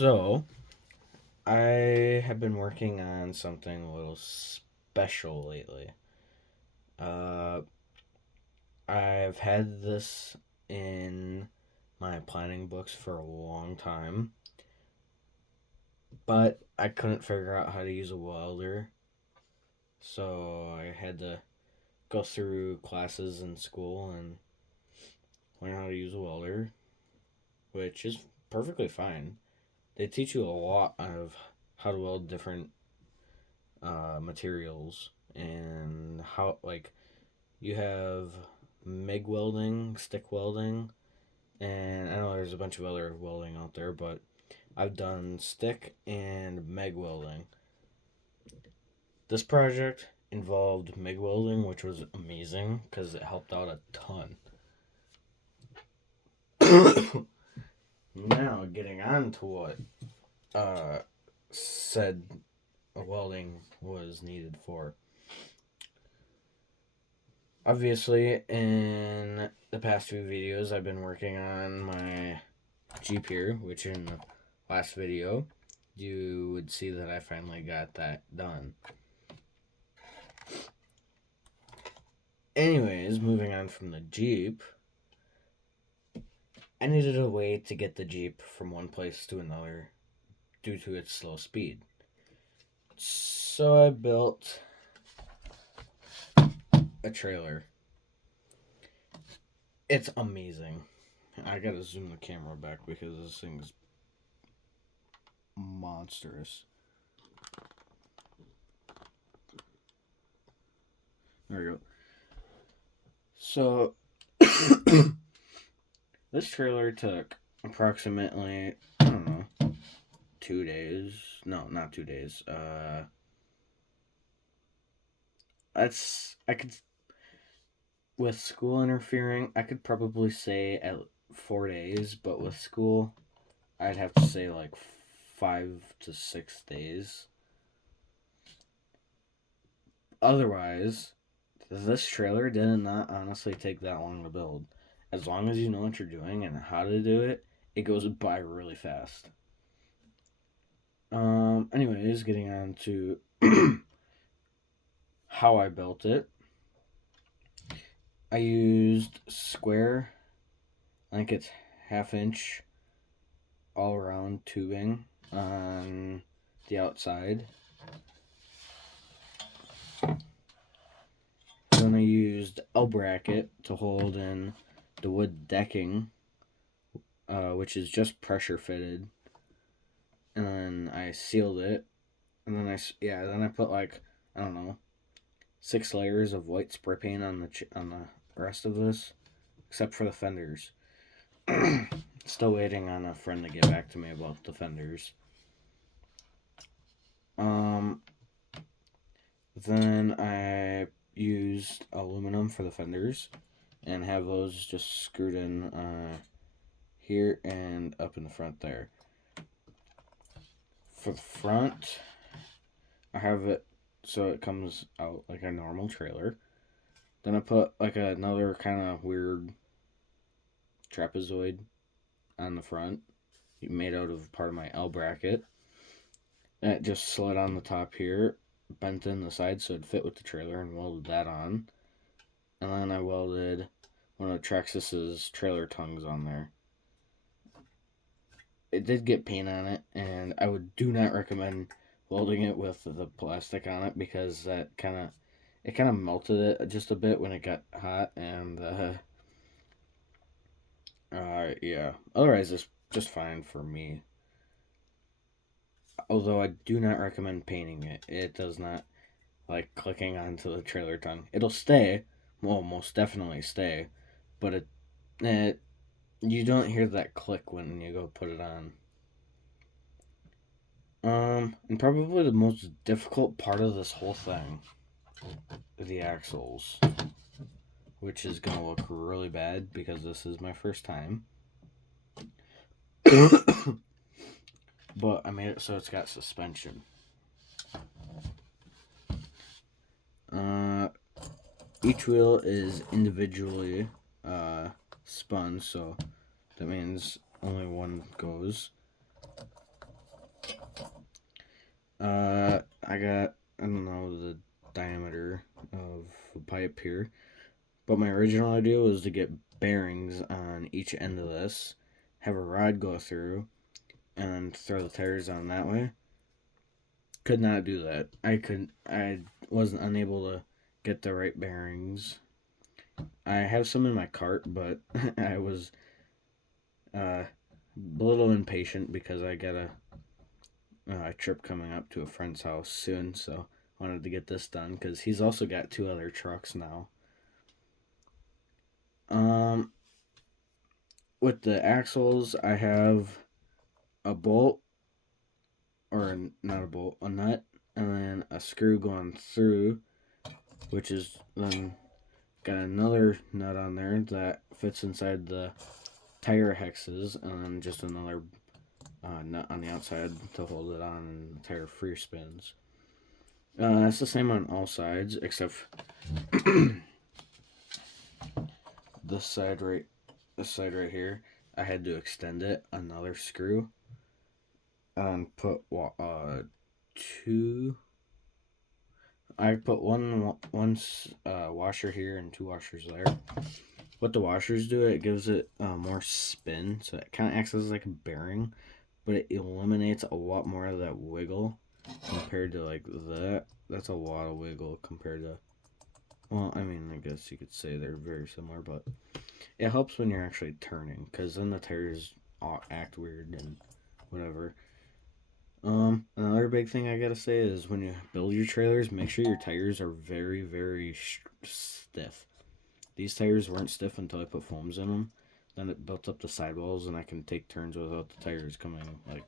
So, I have been working on something a little special lately. Uh, I've had this in my planning books for a long time, but I couldn't figure out how to use a welder. So, I had to go through classes in school and learn how to use a welder, which is perfectly fine. They teach you a lot of how to weld different materials and how, like, you have MIG welding, stick welding, and I know there's a bunch of other welding out there, but I've done stick and MIG welding. This project involved MIG welding, which was amazing because it helped out a ton. Now, getting on to what said welding was needed for. Obviously, in the past few videos, I've been working on my Jeep here, which in the last video, you would see that I finally got that done. Anyways, moving on from the Jeep, I needed a way to get the Jeep from one place to another due to its slow speed. So I built a trailer. It's amazing. I gotta zoom the camera back because this thing's monstrous. There we go. So, this trailer took approximately, I don't know, 2 days. No, not 2 days. I could, with school interfering, I could probably say at 4 days, but with school, I'd have to say like 5 to 6 days. Otherwise, this trailer did not honestly take that long to build. As long as you know what you're doing and how to do it, it goes by really fast. Anyways, getting on to how I built it. I used square, I think it's 1/2 inch all around tubing on the outside. Then I used L bracket to hold in the wood decking, which is just pressure fitted. And then I sealed it. And then I put like, I don't know, 6 layers of white spray paint on the rest of this, except for the fenders. Still waiting on a friend to get back to me about the fenders. Then I used aluminum for the fenders and have those just screwed in here and up in the front there. For the front, I have it so it comes out like a normal trailer. Then I put like another kind of weird trapezoid on the front, made out of part of my L bracket. And it just slid on the top here, bent in the side so it'd fit with the trailer, and welded that on. And then I welded one of Trx's trailer tongues on there. It did get paint on it, and I do not recommend welding it with the plastic on it because it kind of melted it just a bit when it got hot, and yeah. Otherwise, it's just fine for me. Although I do not recommend painting it. It does not like clicking onto the trailer tongue. It'll stay, well, most definitely stay, but it you don't hear that click when you go put it on. And probably the most difficult part of this whole thing, the axles, which is gonna look really bad because this is my first time. But I made it so it's got suspension. Each wheel is individually spun, so that means only one goes. I got, I don't know the diameter of a pipe here, but my original idea was to get bearings on each end of this, have a rod go through, and throw the tires on that way. Could not do that. I wasn't unable to get the right bearings. I have some in my cart, but I was a little impatient because I got a trip coming up to a friend's house soon, so wanted to get this done because he's also got 2 other trucks now. Um, with the axles, I have a bolt, or not a bolt, a nut, and then a screw going through, which is then got another nut on there that fits inside the tire hexes, and then just another nut on the outside to hold it on and the tire free spins. It's the same on all sides except this side right here. I had to extend it another screw and put two. I put one washer here and 2 washers there. What the washers do, it gives it more spin, so it kind of acts as like a bearing, but it eliminates a lot more of that wiggle compared to like that. That's a lot of wiggle compared to, well, I mean, I guess you could say they're very similar, but it helps when you're actually turning, because then the tires act weird and whatever. Another big thing I gotta say is when you build your trailers, make sure your tires are very, very stiff. These tires weren't stiff until I put foams in them. Then it built up the sidewalls, and I can take turns without the tires coming like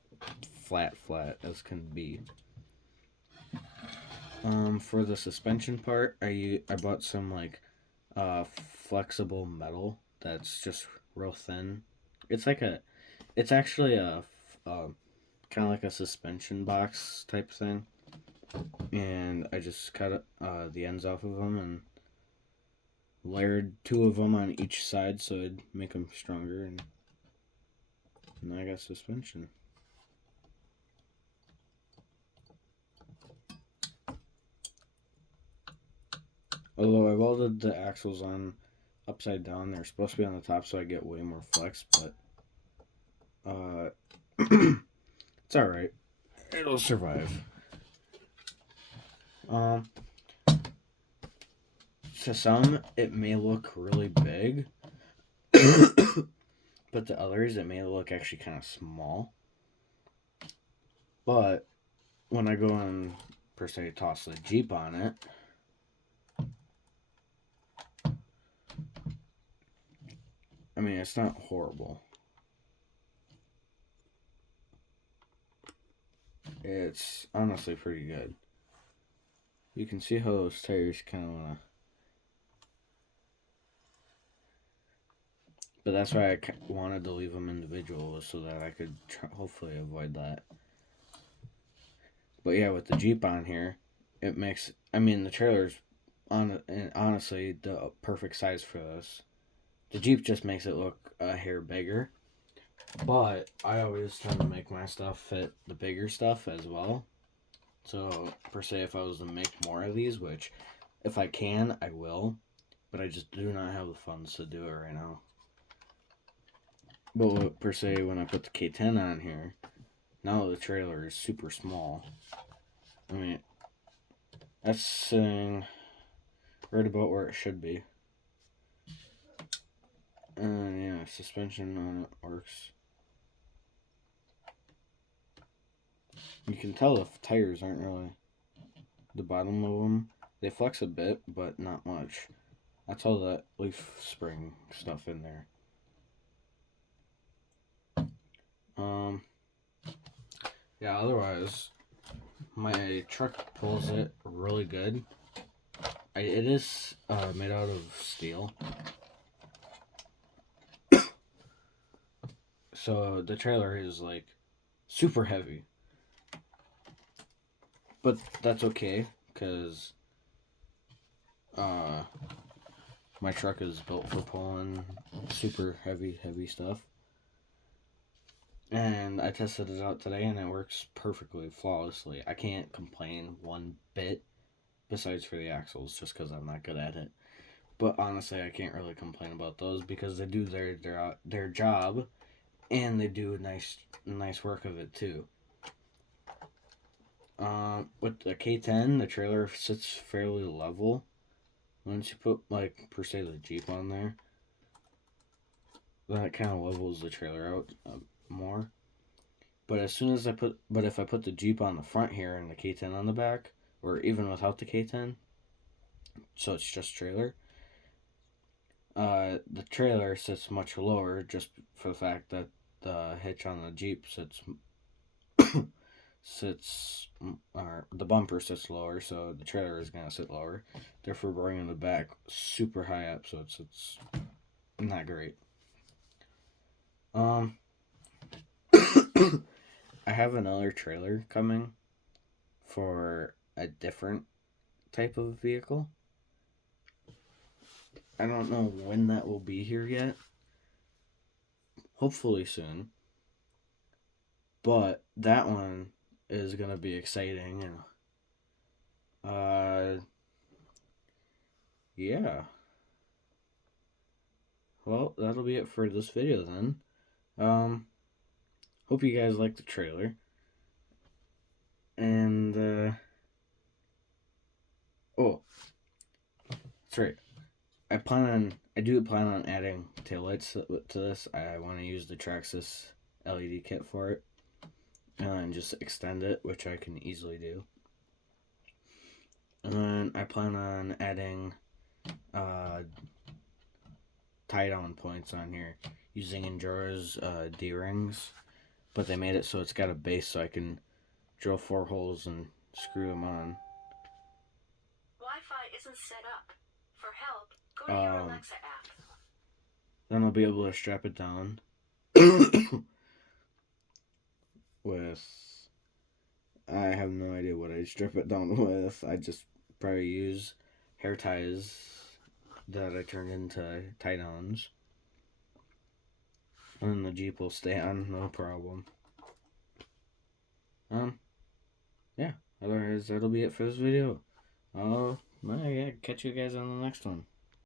flat as can be. For the suspension part, I bought some like flexible metal that's just real thin. It's like it's actually a kind of like a suspension box type thing, and I just cut the ends off of them and layered 2 of them on each side so it'd make them stronger, and now I got suspension. Although I welded the axles on upside down, they're supposed to be on the top so I get way more flex, but it's alright. It'll survive. To some, it may look really big, but to others, it may look actually kind of small. But when I go and per se toss the Jeep on it, I mean, it's not horrible. It's honestly pretty good. You can see how those tires kind of want to. But that's why I wanted to leave them individual so that I could hopefully avoid that. But yeah, with the Jeep on here, it makes. I mean, the trailer's honestly the perfect size for this. The Jeep just makes it look a hair bigger. But I always tend to make my stuff fit the bigger stuff as well. So, per se, if I was to make more of these, which if I can, I will. But I just do not have the funds to do it right now. But per se, when I put the K10 on here, now the trailer is super small. I mean, that's sitting right about where it should be. And yeah, suspension on it works. You can tell the tires aren't really the bottom of them. They flex a bit, but not much. That's all that leaf spring stuff in there. Yeah, otherwise, my truck pulls it really good. It is made out of steel. So the trailer is like super heavy. But that's okay, because my truck is built for pulling super heavy stuff. And I tested it out today, and it works perfectly, flawlessly. I can't complain one bit, besides for the axles, just because I'm not good at it. But honestly, I can't really complain about those because they do their job, and they do nice work of it too. With the K10, the trailer sits fairly level. Once you put like per se the Jeep on there, that kind of levels the trailer out more. But if I put the Jeep on the front here and the K10 on the back, or even without the K10, so it's just trailer, the trailer sits much lower just for the fact that the hitch on the Jeep or the bumper sits lower, so the trailer is gonna sit lower, therefore bringing the back super high up, so it's not great. I have another trailer coming for a different type of vehicle. I don't know when that will be here yet. Hopefully soon. But that one is gonna be exciting, and yeah. Well, that'll be it for this video then. Hope you guys like the trailer. And oh, that's right. I do plan on adding taillights to this. I want to use the Trx4m LED kit for it, and just extend it, which I can easily do. And then I plan on adding tie down points on here using Endura's D-rings, but they made it so it's got a base so I can drill 4 holes and screw them on. Wi-Fi isn't set up. For help, go to your Alexa app. Then I'll be able to strap it down with, I have no idea what I strap it down with. I just probably use hair ties that I turned into tie downs. And then the Jeep will stay on, no problem. Yeah, otherwise that'll be it for this video. Yeah, catch you guys on the next one.